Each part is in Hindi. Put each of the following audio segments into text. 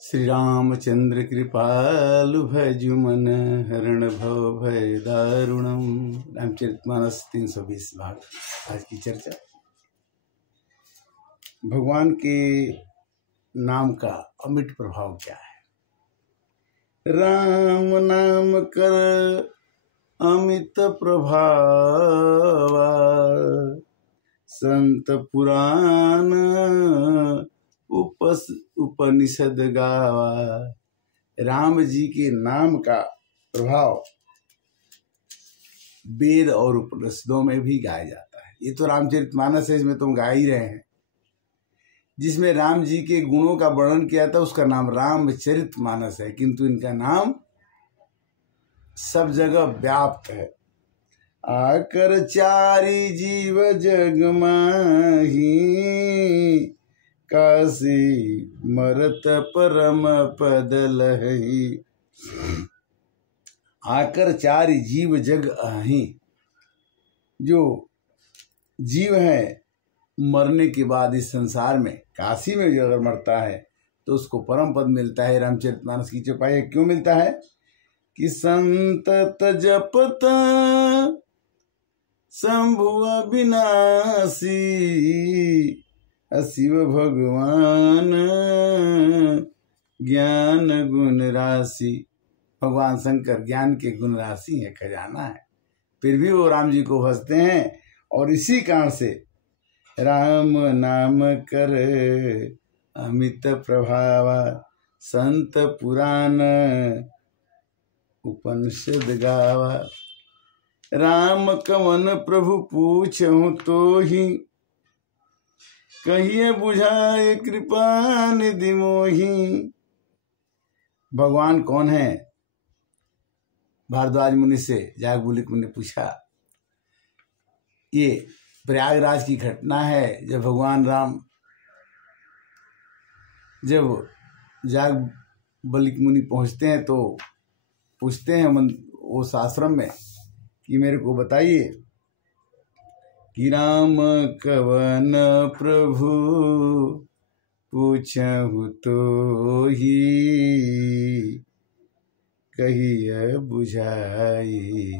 श्री रामचंद्र कृपालु भजु मन हरण भव भय दारुणम। रामचरितमानस 320 भाग। आज की चर्चा भगवान के नाम का अमिट प्रभाव क्या है। राम नाम कर अमित प्रभाव, संत पुराण उपनिषद गावा। राम जी के नाम का प्रभाव वेद और उपनिषदों में भी गाया जाता है। ये तो रामचरितमानस है, इसमें तुम गा ही रहे हैं। जिसमें राम जी के गुणों का वर्णन किया था उसका नाम रामचरितमानस है, किंतु इनका नाम सब जगह व्याप्त है। आकर चारि जीव जग माही, काशी मरत परम पद लहि। आकर चारि जीव जग आही। जो जीव है मरने के बाद इस संसार में काशी में जो अगर मरता है तो उसको परम पद मिलता है। रामचरितमानस की चौपाई है, क्यों मिलता है कि संतत जपत शंभु अविनाशी, शिव भगवान ज्ञान गुण राशि। भगवान शंकर ज्ञान के गुण राशि है, खजाना है, फिर भी वो राम जी को भजते हैं। और इसी कारण से राम नाम कर अमित प्रभाव, संत पुराण उपनिषद गावा। राम कवन प्रभु पूछहु तो ही, कहिए बुझाए कृपा निधि मोही। भगवान कौन है? भारद्वाज मुनि से याज्ञवल्क्य मुनि ने पूछा। ये प्रयागराज की घटना है, जब भगवान राम जब याज्ञवल्क्य मुनि पहुंचते हैं तो पूछते हैं उस आश्रम में कि मेरे को बताइए कि राम कवन प्रभु पूछहु तो ही, कहिए बुझाई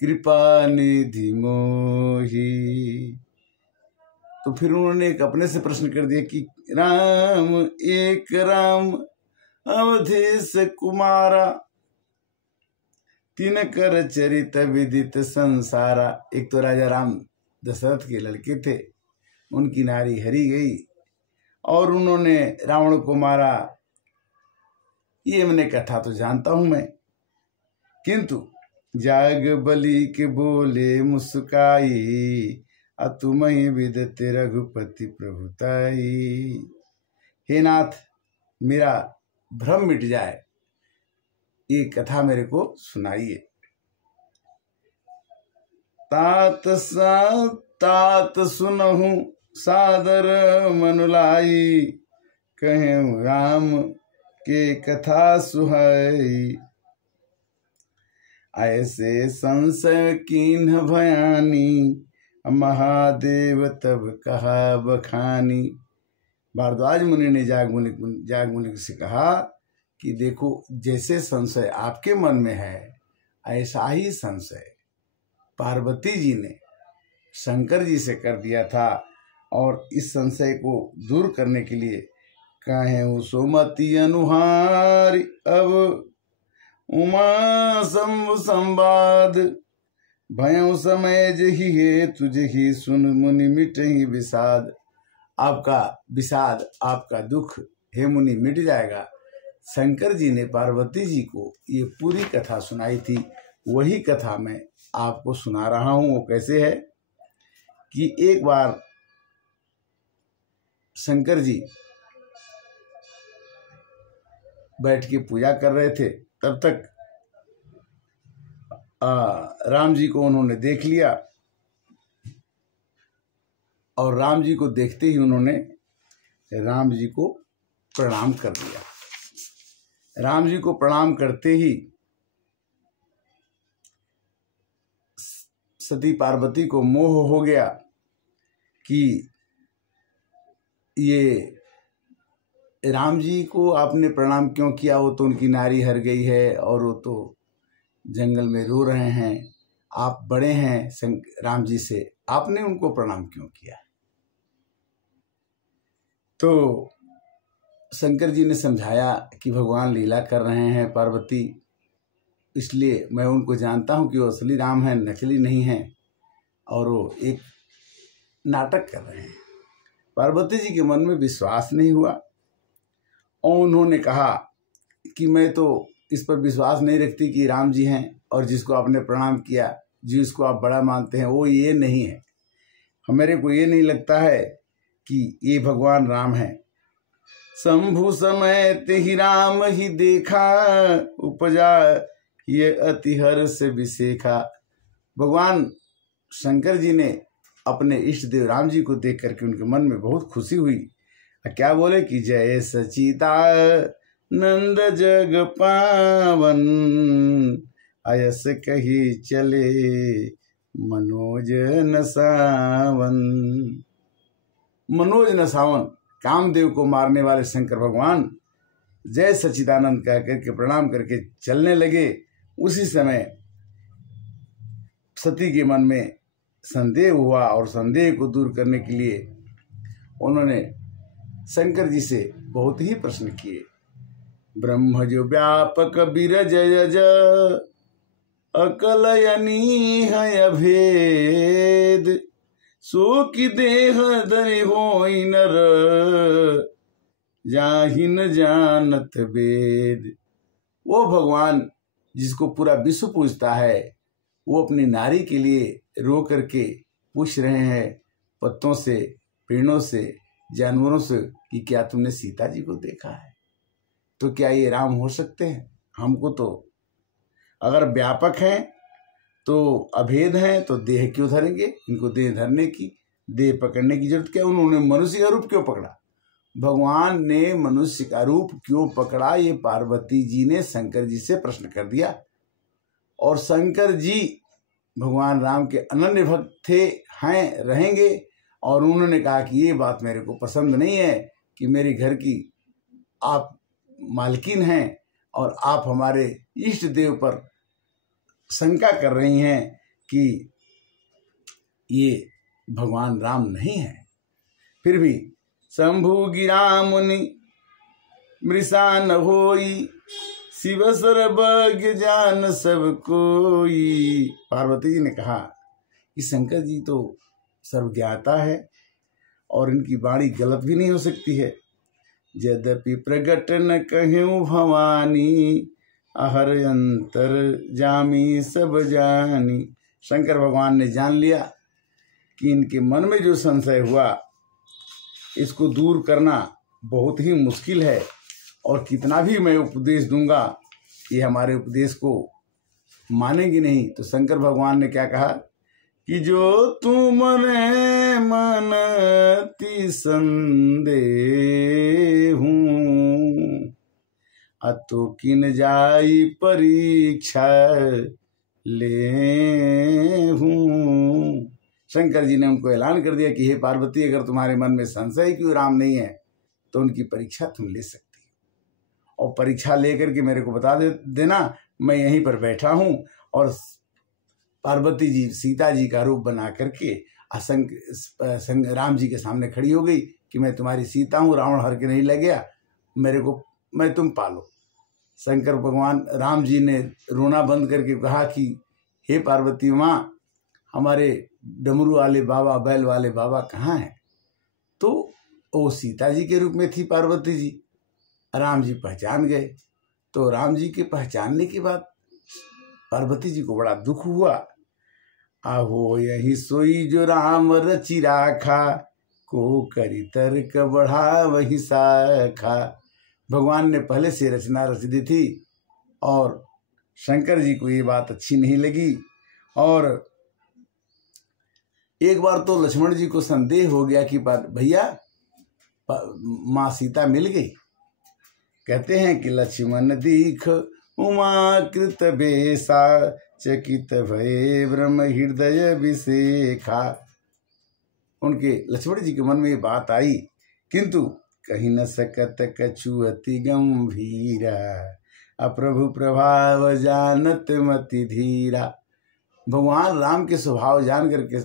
कृपा निधि मोही। तो फिर उन्होंने एक अपने से प्रश्न कर दिया कि राम एक राम अवधेश कुमारा, तीन कर चरित विदित संसारा। एक तो राजा राम दशरथ के लड़के थे, उनकी नारी हरी गई और उन्होंने रावण को मारा। ये मैंने कथा तो जानता हूं मैं, किंतु याज्ञवल्क्य बोले मुस्काई, तुमहि विदते रघुपति प्रभुताई। हे नाथ, मेरा भ्रम मिट जाए, ये कथा मेरे को सुनाइए। तात सुनहु सादर मनुलाई, कहूँ राम के कथा सुहाई। ऐसे संशय कीन्ह भयानी, महादेव तब कहा बखानी। भारद्वाज मुनि ने याज्ञवल्क्य से कहा कि देखो, जैसे संशय आपके मन में है ऐसा ही संशय पार्वती जी ने शंकर जी से कर दिया था। और इस संशय को दूर करने के लिए कहें सुमति अनुहारी, अब उमा शंभु संवाद। भयउ समय जही है तुझे ही, सुन मुनि मिटहि विषाद। आपका विषाद, आपका दुख हे मुनि मिट जाएगा। शंकर जी ने पार्वती जी को ये पूरी कथा सुनाई थी, वही कथा मैं आपको सुना रहा हूं। वो कैसे है कि एक बार शंकर जी बैठ के पूजा कर रहे थे, तब तक राम जी को उन्होंने देख लिया और राम जी को देखते ही उन्होंने राम जी को प्रणाम कर दिया। राम जी को प्रणाम करते ही सती पार्वती को मोह हो गया कि ये राम जी को आपने प्रणाम क्यों किया? वो तो उनकी नारी हर गई है और वो तो जंगल में रो रहे हैं, आप बड़े हैं राम जी से, आपने उनको प्रणाम क्यों किया? तो शंकर जी ने समझाया कि भगवान लीला कर रहे हैं पार्वती, इसलिए मैं उनको जानता हूँ कि वो असली राम हैं, नकली नहीं हैं, और वो एक नाटक कर रहे हैं। पार्वती जी के मन में विश्वास नहीं हुआ और उन्होंने कहा कि मैं तो इस पर विश्वास नहीं रखती कि राम जी हैं, और जिसको आपने प्रणाम किया, जिसको आप बड़ा मानते हैं, वो ये नहीं है। मेरे को ये नहीं लगता है कि ये भगवान राम हैं। शंभु समय तेहि राम ही देखा, उपजा ये अति हर्ष विशेखा। भगवान शंकर जी ने अपने इष्ट देव राम जी को देख करके उनके मन में बहुत खुशी हुई। क्या बोले कि जय सचिता नंद जग पावन, अयस कही चले मनोज नसावन। मनोज नसावन, कामदेव को मारने वाले शंकर भगवान जय सचिदानंद कह करके प्रणाम करके चलने लगे। उसी समय सती के मन में संदेह हुआ और संदेह को दूर करने के लिए उन्होंने शंकर जी से बहुत ही प्रश्न किए। ब्रह्म जो व्यापक बिरज यज, अकलयनी है अभेद, सो की देह धरि होई नर, जाहिन जानत वेद। वो भगवान जिसको पूरा विश्व पूजता है, वो अपनी नारी के लिए रो करके पूछ रहे हैं पत्तों से, पेड़ों से, जानवरों से कि क्या तुमने सीता जी को देखा है? तो क्या ये राम हो सकते हैं? हमको तो अगर व्यापक हैं तो अभेद हैं तो देह क्यों धरेंगे? इनको देह धरने की, देह पकड़ने की जरूरत क्या? उन्होंने मनुष्य का रूप क्यों पकड़ा? भगवान ने मनुष्य का रूप क्यों पकड़ा? ये पार्वती जी ने शंकर जी से प्रश्न कर दिया। और शंकर जी भगवान राम के अनन्य भक्त थे, हैं, रहेंगे। और उन्होंने कहा कि ये बात मेरे को पसंद नहीं है कि मेरे घर की आप मालकिन हैं और आप हमारे इष्ट देव पर शंका कर रही हैं कि ये भगवान राम नहीं है। फिर भी शंभु गिरा मुनि मृषा न होई, शिव सर्वज्ञ जान सब कोई। पार्वती जी ने कहा कि शंकर जी तो सर्वज्ञाता है और इनकी वाणी गलत भी नहीं हो सकती है। यद्यपि प्रगट न कहूँ भवानी, अहर अंतर जामी सब जानी। शंकर भगवान ने जान लिया कि इनके मन में जो संशय हुआ, इसको दूर करना बहुत ही मुश्किल है, और कितना भी मैं उपदेश दूंगा ये हमारे उपदेश को मानेंगे नहीं। तो शंकर भगवान ने क्या कहा कि जो तुमने मनती संदेह हूँ, अतो किन जाई परीक्षा ले हूँ। शंकर जी ने उनको ऐलान कर दिया कि हे पार्वती, अगर तुम्हारे मन में संशय कि राम नहीं है तो उनकी परीक्षा तुम ले सकती हो, और परीक्षा लेकर के मेरे को बता देना। मैं यहीं पर बैठा हूँ। और पार्वती जी सीता जी का रूप बना करके राम जी के सामने खड़ी हो गई कि मैं तुम्हारी सीता हूँ, रावण हर के नहीं लग गया, मेरे को मैं तुम पालो। शंकर भगवान राम जी ने रोना बंद करके कहा कि हे पार्वती माँ, हमारे डमरू वाले बाबा, बैल वाले बाबा कहाँ हैं? तो वो सीता जी के रूप में थी पार्वती जी। राम जी पहचान गए। तो राम जी के पहचानने के बाद पार्वती जी को बड़ा दुख हुआ। आहो यही सोई जो राम रचि राखा, को करी तर्क बढ़ा वही साखा। भगवान ने पहले से रचना रच दी थी और शंकर जी को ये बात अच्छी नहीं लगी। और एक बार तो लक्ष्मण जी को संदेह हो गया कि भैया माँ सीता मिल गई। कहते हैं कि लक्ष्मण दीख उमा कृत बेसा, चकित भये ब्रह्म हृदय विशेखा। उनके लक्ष्मण जी के मन में ये बात आई, किंतु कही न सकत कछु अति गंभीरा, अप्रभु प्रभाव जानत मति धीरा। भगवान राम के स्वभाव जान करके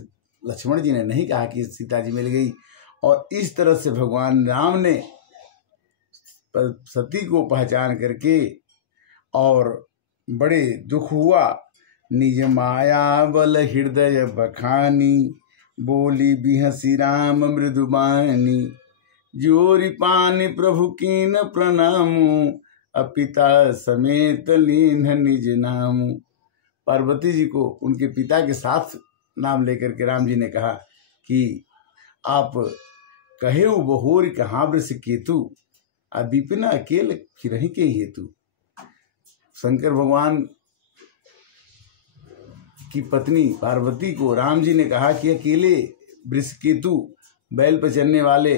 लक्ष्मण जी ने नहीं कहा कि सीता जी मिल गई, और इस तरह से भगवान राम ने सती को पहचान करके और बड़े दुख हुआ। निज माया बल हृदय बखानी, बोली बिहसी राम मृदुबानी। जोरी पानी प्रभु कीन प्रणामु, अपिता समेत लीन निज नामु। पार्वती जी को उनके पिता के साथ नाम लेकर के राम जी ने कहा कि आप कहे बहोरी कहाँ वृष केतु, विपिन अकेल फिरहि के हेतु। शंकर भगवान की पत्नी पार्वती को राम जी ने कहा कि अकेले वृषकेतु बैल पर चलने वाले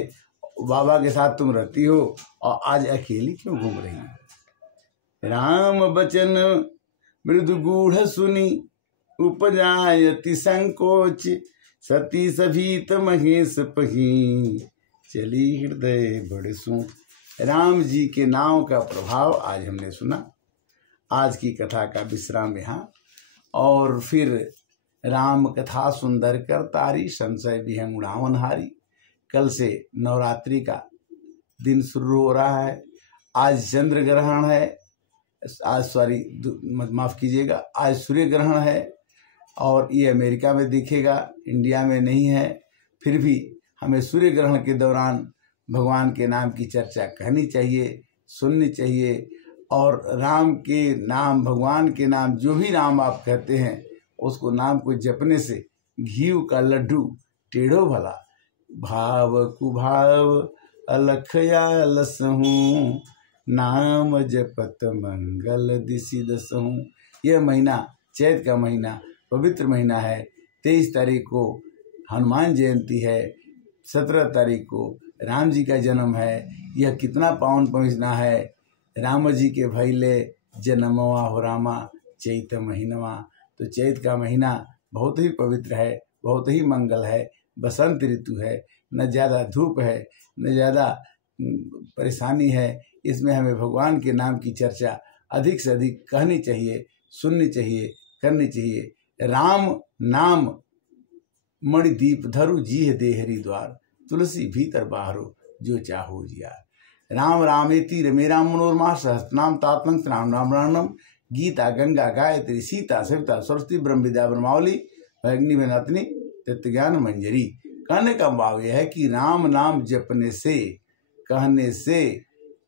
बाबा के साथ तुम रहती हो, और आज अकेली क्यों घूम रही हो। राम बचन मृदु गूढ़ सुनी, उपजायति संकोच। सती सभीत महेश पही, चली हृदय बड़े सोच। राम जी के नाम का प्रभाव आज हमने सुना। आज की कथा का विश्राम यहाँ, और फिर राम कथा सुंदर कर तारी, संशय विहंग उड़ावन हारी। कल से नवरात्रि का दिन शुरू हो रहा है। आज चंद्र ग्रहण है, आज माफ कीजिएगा, आज सूर्य ग्रहण है, और ये अमेरिका में दिखेगा, इंडिया में नहीं है। फिर भी हमें सूर्य ग्रहण के दौरान भगवान के नाम की चर्चा कहनी चाहिए, सुननी चाहिए, और राम के नाम, भगवान के नाम, जो भी नाम आप कहते हैं उसको नाम को जपने से घीव का लड्डू टेढ़ो भला। भाव कुभाव अलख लसहूँ, नाम जपत मंगल दिशि दसहूँ। यह महीना चैत का महीना पवित्र महीना है। 23 तारीख को हनुमान जयंती है, 17 तारीख को राम जी का जन्म है। यह कितना पावन पवित्र है। राम जी के भैले जन्मवा हो रामा, चैत महीनवा। तो चैत का महीना बहुत ही पवित्र है, बहुत ही मंगल है। बसंत ऋतु है, न ज़्यादा धूप है, न ज़्यादा परेशानी है। इसमें हमें भगवान के नाम की चर्चा अधिक से अधिक कहनी चाहिए, सुननी चाहिए, करनी चाहिए। राम नाम मणिदीप धरु, जीह देहरी द्वार। तुलसी भीतर बाहरो, जो चाहो जिया। राम रामेति रमे राम मनोरमा, सहस्रनाम तात्मं राम राम राणम। गीता गंगा गायत्री सीता सविता सरस्वती ब्रह्म विद्या ब्रह्मावली, अग्नि में नतनी तत्व ज्ञान मंजरी। कहने का भाव यह है कि राम नाम जपने से, कहने से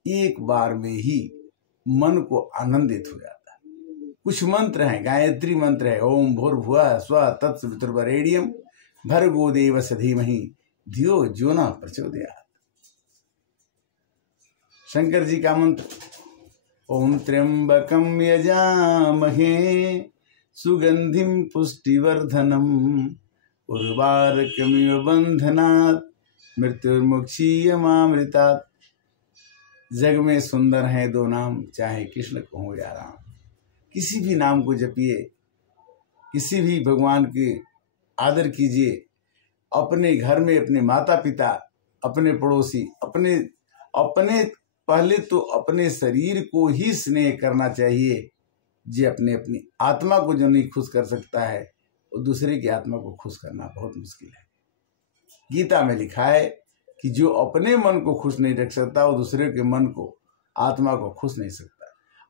एक बार में ही मन को आनंदित हो जाता है। कुछ मंत्र हैं, गायत्री मंत्र है, ओम भूर्भुवः स्वः तत्सवितुर्वरेण्यं भर्गो देवस्य धीमहि धियो जो न प्रचोदयात्। शंकर जी का मंत्र, ओम त्र्यंबकं यजामहे सुगंधिं पुष्टिवर्धनम, उर्वारुकमिव बंधनात् मृत्युर्मुक्षीयमामृतात्। जग में सुंदर हैं दो नाम, चाहे कृष्ण को हो या राम। किसी भी नाम को जपिए, किसी भी भगवान के आदर कीजिए। अपने घर में अपने माता पिता, अपने पड़ोसी, अपने पहले तो अपने शरीर को ही स्नेह करना चाहिए। जो अपनी आत्मा को जो नहीं खुश कर सकता है, वो दूसरे की आत्मा को खुश करना बहुत मुश्किल है। गीता में लिखा है कि जो अपने मन को खुश नहीं रख सकता, वो दूसरे के मन को, आत्मा को खुश नहीं सकता।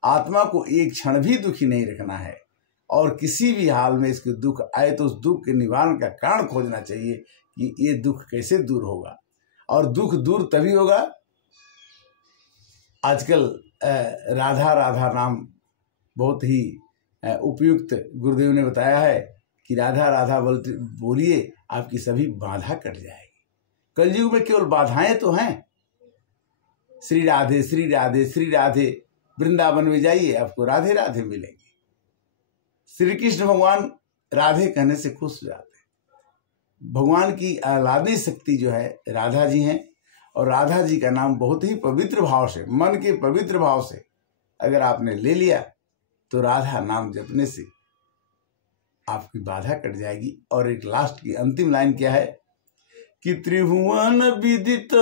आत्मा को एक क्षण भी दुखी नहीं रखना है, और किसी भी हाल में इसके दुख आए तो उस दुख के निवारण का कारण खोजना चाहिए कि ये दुख कैसे दूर होगा। और दुख दूर तभी होगा, आजकल राधा राधा नाम बहुत ही उपयुक्त गुरुदेव ने बताया है कि राधा राधा बोलिए, आपकी सभी बाधा कट जाएगी। कलयुग में केवल बाधाएं तो हैं। श्री राधे श्री राधे श्री राधे, वृंदावन में जाइए आपको राधे राधे मिलेंगे। श्री कृष्ण भगवान राधे कहने से खुश हो जाते हैं। भगवान की आह्लादनी शक्ति जो है राधा जी हैं, और राधा जी का नाम बहुत ही पवित्र भाव से, मन के पवित्र भाव से अगर आपने ले लिया तो राधा नाम जपने से आपकी बाधा कट जाएगी। और एक लास्ट की अंतिम लाइन क्या है कि त्रिभुवन विदित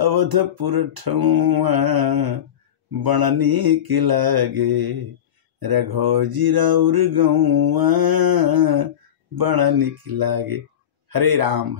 अवधपुर ठौआ बड़ा नीक लागे, रघोजी राउर गौआ बड़ा नीक लागे। हरे राम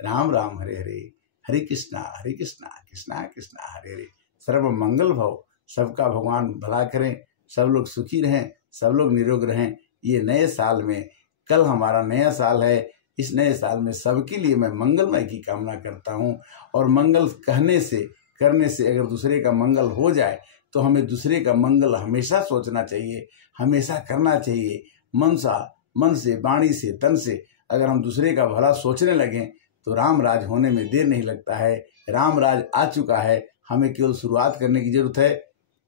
राम राम हरे हरे, हरे कृष्णा कृष्णा कृष्णा हरे हरे। सर्व मंगल भव, सबका भगवान भला करें, सब लोग सुखी रहें, सब लोग निरोग रहें। ये नए साल में, कल हमारा नया साल है, इस नए साल में सबके लिए मैं मंगलमय की कामना करता हूँ। और मंगल कहने से करने से अगर दूसरे का मंगल हो जाए तो हमें दूसरे का मंगल हमेशा सोचना चाहिए, हमेशा करना चाहिए। मन से वाणी से तन से अगर हम दूसरे का भला सोचने लगें तो राम राज होने में देर नहीं लगता है। राम राज आ चुका है, हमें केवल शुरुआत करने की जरूरत है।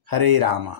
हरे रामा।